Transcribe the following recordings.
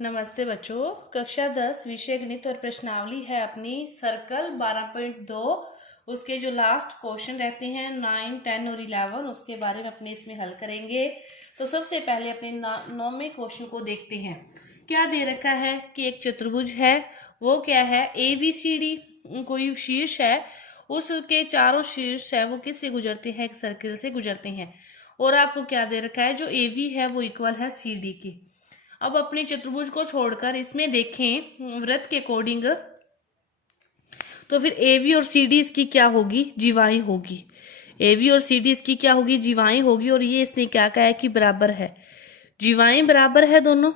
नमस्ते बच्चों। कक्षा 10 विषय गणित और प्रश्नावली है अपनी सर्कल 12.2। उसके जो लास्ट क्वेश्चन रहते हैं 9, 10 और 11 उसके बारे में अपने इसमें हल करेंगे। तो सबसे पहले अपने 9वें क्वेश्चन को देखते हैं। क्या दे रखा है कि एक चतुर्भुज है, वो क्या है ABCD, कोई शीर्ष है, उसके चारों शीर्ष है वो किससे गुजरते हैं, एक सर्किल से गुजरते हैं। और आपको क्या दे रखा है, जो AB है वो इक्वल है CD की। अब अपने चतुर्भुज को छोड़कर इसमें देखें वृत्त के अकॉर्डिंग, तो फिर AB और CD इसकी क्या होगी, जीवाएं होगी। AB और CD इसकी क्या होगी, जीवाएं होगी। और ये इसने क्या कहा है कि बराबर है, जीवाएं बराबर है दोनों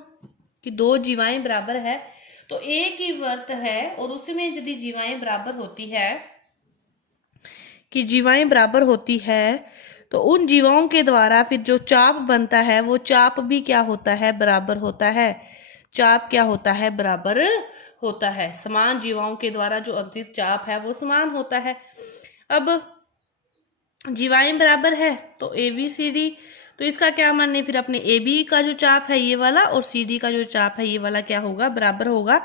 कि दो जीवाएं बराबर है। तो एक ही वृत्त है और उसमें यदि जीवाएं बराबर होती है कि जीवाएं बराबर होती है तो उन जीवाओं के द्वारा फिर जो चाप बनता है वो चाप भी क्या होता है, बराबर होता है। चाप क्या होता है, बराबर होता है। समान जीवाओं के द्वारा जो अंतिम चाप है वो समान होता है। अब जीवाएं बराबर है तो ABCD, तो इसका क्या मानने, फिर अपने AB का जो चाप है ये वाला और CD का जो चाप है ये वाला क्या होगा, बराबर होगा।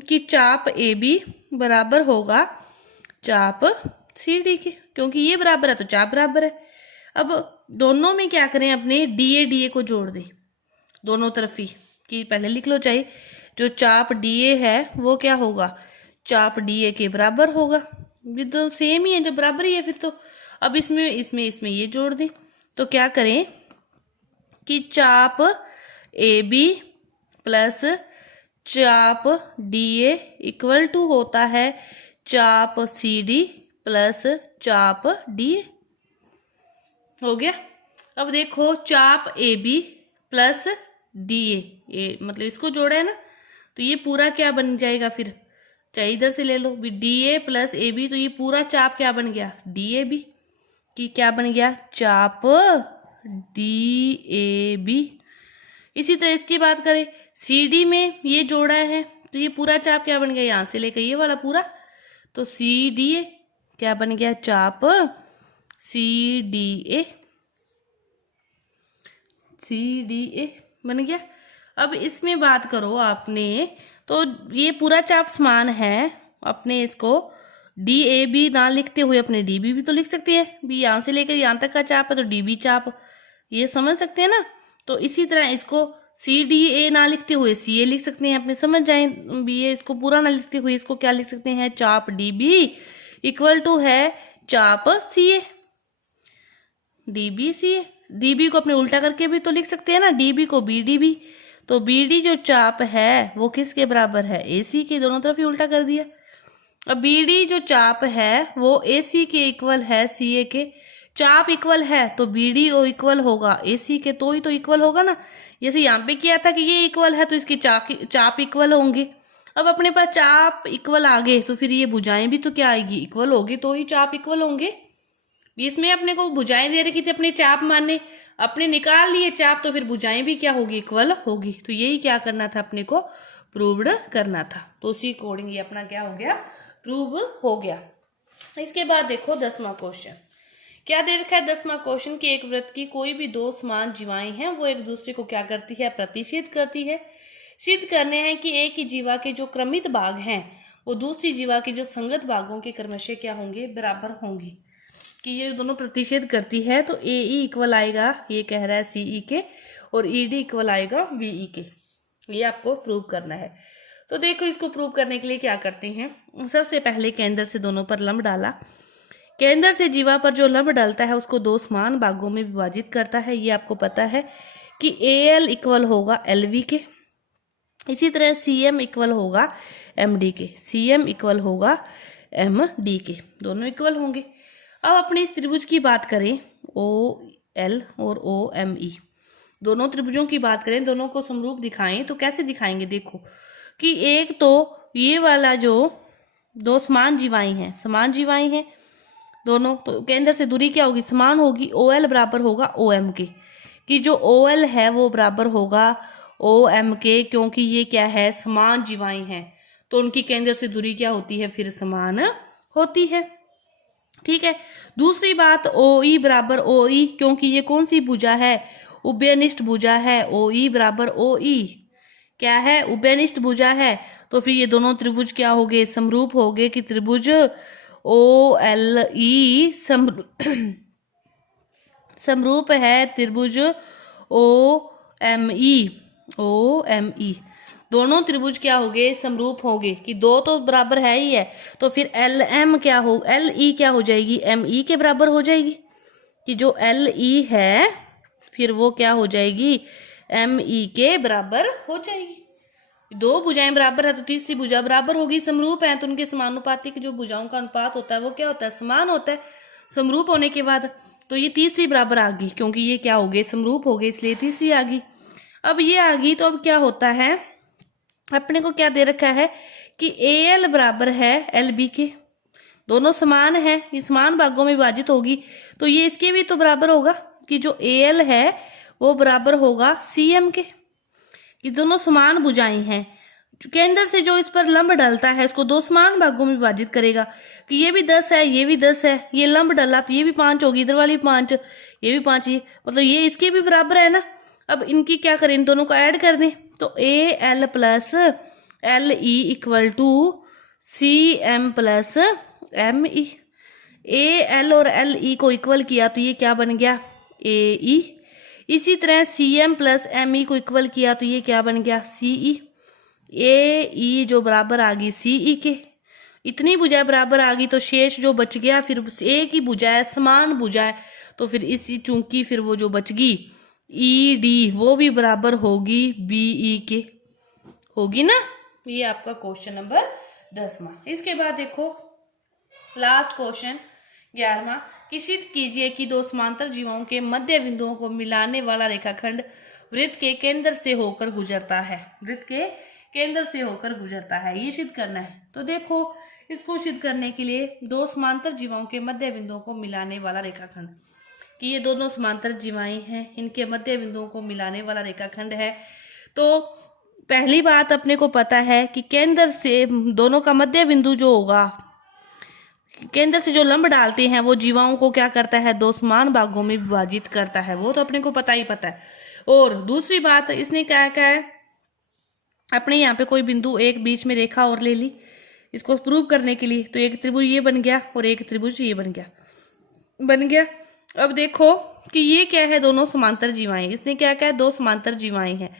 कि चाप AB बराबर होगा चाप CD के, क्योंकि ये बराबर है तो चाप बराबर है। अब दोनों में क्या करें, अपने DA को जोड़ दें दोनों तरफ ही, कि पहले लिख लो चाहे जो चाप DA है वो क्या होगा, चाप DA के बराबर होगा। ये तो सेम ही है, जब बराबर ही है फिर तो। अब इसमें इसमें इसमें ये जोड़ दें तो क्या करें कि चाप AB प्लस चाप DA इक्वल टू होता है चाप CD प्लस चाप DA। हो गया। अब देखो चाप AB प्लस DA, मतलब इसको जोड़ा है ना, तो ये पूरा क्या बन जाएगा, फिर चाहे इधर से ले लो भी DA प्लस AB, तो ये पूरा चाप क्या बन गया, DAB। कि क्या बन गया, चाप DAB। इसी तरह इसकी बात करें CD में ये जोड़ा है तो ये पूरा चाप क्या बन गया, यहां से लेकर ये वाला पूरा, तो CDA क्या बन गया, चाप CDA बन गया। अब इसमें बात करो आपने, तो ये पूरा चाप समान है, अपने इसको DAB ना लिखते हुए अपने DB भी तो लिख सकते हैं भी, यहां से लेकर यहां तक का चाप है तो DB चाप, ये समझ सकते हैं ना। तो इसी तरह इसको CDA ना लिखते हुए CA लिख सकते हैं, अपने समझ जाए भी। ये इसको पूरा ना लिखते हुए इसको क्या लिख सकते हैं, चाप DB इक्वल टू है चाप CA, DB CA। DB को अपने उल्टा करके भी तो लिख सकते हैं ना, DB को BDB, तो BD जो चाप है वो किसके बराबर है, AC के, दोनों तरफ ही उल्टा कर दिया। अब BD जो चाप है वो AC के इक्वल है CA के, चाप इक्वल है तो BD ओ इक्वल होगा AC के, तो ही तो इक्वल होगा ना। जैसे यहाँ पे किया था कि ये इक्वल है तो इसकी चाप इक्वल होंगे। अब अपने पास चाप इक्वल आ गए तो फिर ये भुजाएं भी तो क्या आएगी, इक्वल होगी, तो ही चाप इक्वल होंगे। इसमें अपने को भुजाएं दे रखी थी अपने चाप माने, अपने निकाल लिए चाप, तो फिर भुजाएं भी क्या होगी, इक्वल होगी। तो यही क्या करना था, अपने को प्रूव्ड करना था। तो उसी अकॉर्डिंग ये अपना क्या हो गया, प्रूव हो गया। इसके बाद देखो 10वां क्वेश्चन। क्या दे रखा है 10वां क्वेश्चन कि एक वृत्त की कोई भी दो समान जीवाएं हैं वो एक दूसरे को क्या करती है, प्रतिच्छेद करती है। सिद्ध करने हैं कि एक ही जीवा के जो क्रमित भाग हैं वो दूसरी जीवा के जो संगत भागों के क्रमशः क्या होंगे, बराबर होंगे। कि ये दोनों प्रतिच्छेद करती है तो AE इक्वल आएगा, ये कह रहा है CE के, और ED इक्वल आएगा BE के। ये आपको प्रूव करना है। तो देखो इसको प्रूव करने के लिए क्या करते हैं, सबसे पहले केंद्र से दोनों पर लंब डाला। केंद्र से जीवा पर जो लंब डालता है उसको दो समान भागों में विभाजित करता है। ये आपको पता है कि AL इक्वल होगा LV के। इसी तरह CM इक्वल होगा MD के, CM इक्वल होगा MD के, दोनों इक्वल होंगे। अब अपने इस त्रिभुज की बात करें OL और OME, दोनों त्रिभुजों की बात करें, दोनों को समरूप दिखाएं तो कैसे दिखाएंगे, देखो कि एक तो ये वाला जो दो समान जीवाएं हैं दोनों, तो केंद्र से दूरी क्या होगी, समान होगी। OL बराबर होगा OM के, कि जो OL है वो बराबर होगा OM के, क्योंकि ये क्या है, समान जीवाएं हैं तो उनकी केंद्र से दूरी क्या होती है, फिर समान होती है। ठीक है। दूसरी बात OE बराबर OE, क्योंकि ये कौन सी भुजा है, उभयनिष्ठ भुजा है, OE बराबर OE, क्या है, उभयनिष्ठ भुजा है। तो फिर ये दोनों त्रिभुज क्या हो गए, समरूप हो गए कि त्रिभुज ओ एल ई समरूप है त्रिभुज ओ एम ई। दोनों त्रिभुज क्या हो गए, समरूप हो गए कि दो तो बराबर है ही है। तो फिर एल एम क्या हो, एल ई क्या हो जाएगी, एम ई के बराबर हो जाएगी कि जो एल ई है फिर वो क्या हो जाएगी, एम ई के बराबर हो जाएगी। दो भुजाएं बराबर है तो तीसरी भुजा बराबर होगी। समरूप है तो उनके समानुपातिक जो भुजाओं का अनुपात होता है वो क्या होता है, समान होता है समरूप होने के बाद। तो ये तीसरी बराबर आ गई क्योंकि ये क्या हो गए, समरूप हो गए, इसलिए तीसरी आ गई। अब ये आ गई तो अब क्या होता है, अपने को क्या दे रखा है कि ए एल बराबर है एल बी के, दोनों समान है, ये समान भागों में विभाजित होगी। तो ये इसके भी तो बराबर होगा कि जो ए एल है वो बराबर होगा सी एम के, कि दोनों समान भुजाएं हैं। केंद्र से जो इस पर लंब डलता है उसको दो समान भागों में विभाजित करेगा कि ये भी 10 है, ये भी 10 है, ये लंब डला तो ये भी 5 होगी, इधर वाली 5, ये भी 5, ये मतलब ये इसके भी बराबर है ना। अब इनकी क्या करें, इन दोनों को ऐड कर दें तो A L plus L E equal to C M plus M E. A L और एल ई को इक्वल किया तो ये क्या बन गया, ए ई। इसी तरह C M plus M E को इक्वल किया तो ये क्या बन गया, सी ई। ए ई जो बराबर आ गई सी ई के, इतनी भुजाएं बराबर आ गई तो शेष जो बच गया फिर एक ही भुजा है, समान भुजा है, तो फिर इसी चूंकि फिर वो जो बच गई ई डी वो भी बराबर होगी बी ई के, होगी ना। ये आपका क्वेश्चन नंबर 10वां। इसके बाद देखो लास्ट क्वेश्चन 11वां, कि सिद्ध कीजिए कि दो समांतर जीवाओं के मध्य बिंदुओं को मिलाने वाला रेखाखंड वृत्त के केंद्र से होकर गुजरता है, वृत्त के केंद्र से होकर गुजरता है, ये सिद्ध करना है। तो देखो इसको सिद्ध करने के लिए दो समांतर जीवाओं के मध्य बिंदुओं को मिलाने वाला रेखाखंड, कि ये दोनों समांतर जीवाएं हैं, इनके मध्य बिंदुओं को मिलाने वाला रेखाखंड है। तो पहली बात अपने को पता है कि केंद्र से दोनों का मध्य बिंदु जो होगा, केंद्र से जो लंब डालते हैं वो जीवाओं को क्या करता है, दो समान भागों में विभाजित करता है, वो तो अपने को पता ही पता है। और दूसरी बात इसने क्या क्या है, अपने यहाँ पे कोई बिंदु एक बीच में रेखा और ले ली इसको प्रूव करने के लिए, तो एक त्रिभुज ये बन गया और एक त्रिभुज ये बन गया। अब देखो कि ये क्या है, दोनों समांतर जीवाएं, इसने क्या क्या है, दो समांतर जीवाएं हैं।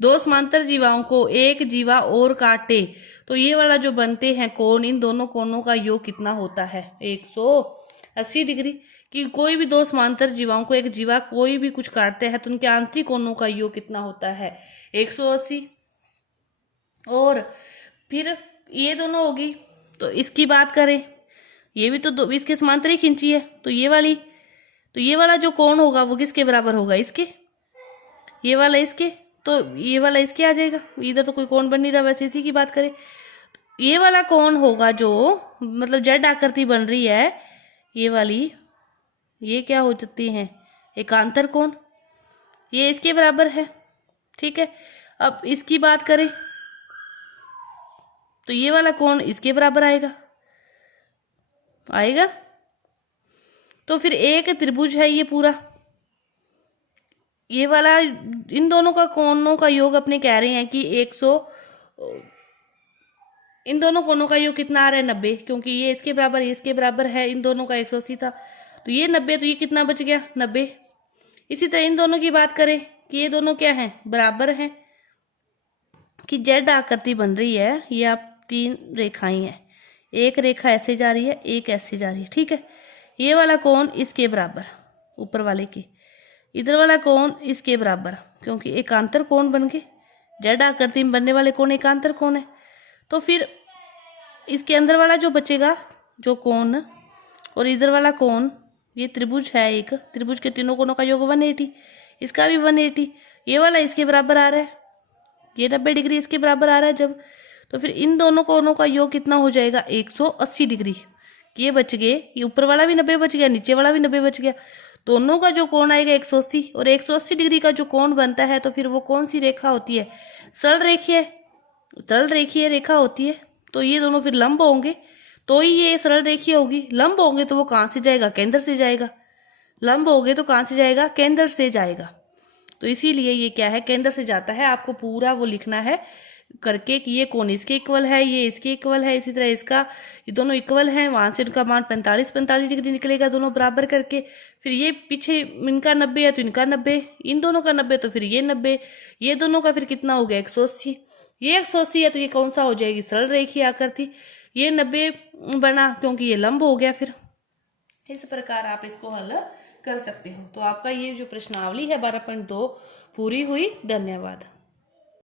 दो समांतर जीवाओं को एक जीवा और काटे तो ये वाला जो बनते हैं कोण, इन दोनों कोणों का योग कितना होता है, 180 डिग्री। कि कोई भी दो समांतर जीवाओं को एक जीवा कोई भी कुछ काटते हैं तो उनके आंतरिक कोणों का योग कितना होता है, 180। और फिर ये दोनों होगी तो इसकी बात करें, ये भी तो इसके समांतर ही खींची है, तो ये वाला जो कोण होगा वो किसके बराबर होगा, इसके, ये वाला इसके, तो ये वाला इसके आ जाएगा। इधर तो कोई कोण बन नहीं रहा, वैसे इसी की बात करें ये वाला कोण होगा जो मतलब जेड आकृति बन रही है, ये वाली, ये क्या हो जाती है, एकांतर कोण, ये इसके बराबर है, ठीक है। अब इसकी बात करें तो ये वाला कोण इसके बराबर आएगा। तो फिर एक त्रिभुज है ये पूरा, ये वाला, इन दोनों का कोणों का योग अपने कह रहे हैं कि 100, इन दोनों कोणों का योग कितना आ रहा है, 90, क्योंकि ये इसके बराबर ये इसके बराबर है, इन दोनों का 180 था तो ये 90, तो ये कितना बच गया, 90। इसी तरह इन दोनों की बात करें कि ये दोनों क्या हैं, बराबर हैं, कि जेड आकृति बन रही है, ये आप तीन रेखाएं हैं, एक रेखा ऐसे जा रही है, एक ऐसे जा रही है, ठीक है। ये वाला कोण इसके बराबर, ऊपर वाले के, इधर वाला कोण इसके बराबर, क्योंकि एकांतर कोण बन गए, जेड आकृति में बनने वाले कोण एकांतर कोण है। तो फिर इसके अंदर वाला जो बचेगा जो कोण और इधर वाला कोण, ये त्रिभुज है, एक त्रिभुज के तीनों कोणों का योग 180, इसका भी 180, ये वाला इसके बराबर आ रहा है, ये 90 डिग्री इसके बराबर आ रहा है जब, तो फिर इन दोनों कोणों का योग कितना हो जाएगा, 180 डिग्री। ये बच गए, ये ऊपर वाला भी 90 बच गया, नीचे वाला भी 90 बच गया, दोनों का जो कोण आएगा 180, और 180 डिग्री का जो कोण बनता है तो फिर वो कौन सी रेखा होती है, सरल रेखीय रेखा होती है। तो ये दोनों फिर लंब होंगे तो ही ये सरल रेखीय होगी, लंब होंगे तो वो कहाँ से जाएगा, केंद्र से जाएगा, लंब होंगे तो कहाँ से जाएगा, केंद्र से जाएगा। तो इसीलिए ये क्या है, केंद्र से जाता है, आपको पूरा वो लिखना है करके कि ये कोण इसके इक्वल है, ये इसके इक्वल है, इसी तरह इसका, ये दोनों इक्वल हैं, वहां से इनका मान 45 डिग्री निकलेगा दोनों बराबर करके। फिर ये पीछे इनका 90 है तो इनका 90, इन दोनों का 90 तो फिर ये 90, ये दोनों का फिर कितना हो गया 180, ये 180 है तो ये कौन सा हो जाएगी, सरल रेखीय आकृति, ये 90 बना क्योंकि ये लंब हो गया। फिर इस प्रकार आप इसको हल कर सकते हो। तो आपका ये जो प्रश्नावली है 12.2 पूरी हुई। धन्यवाद।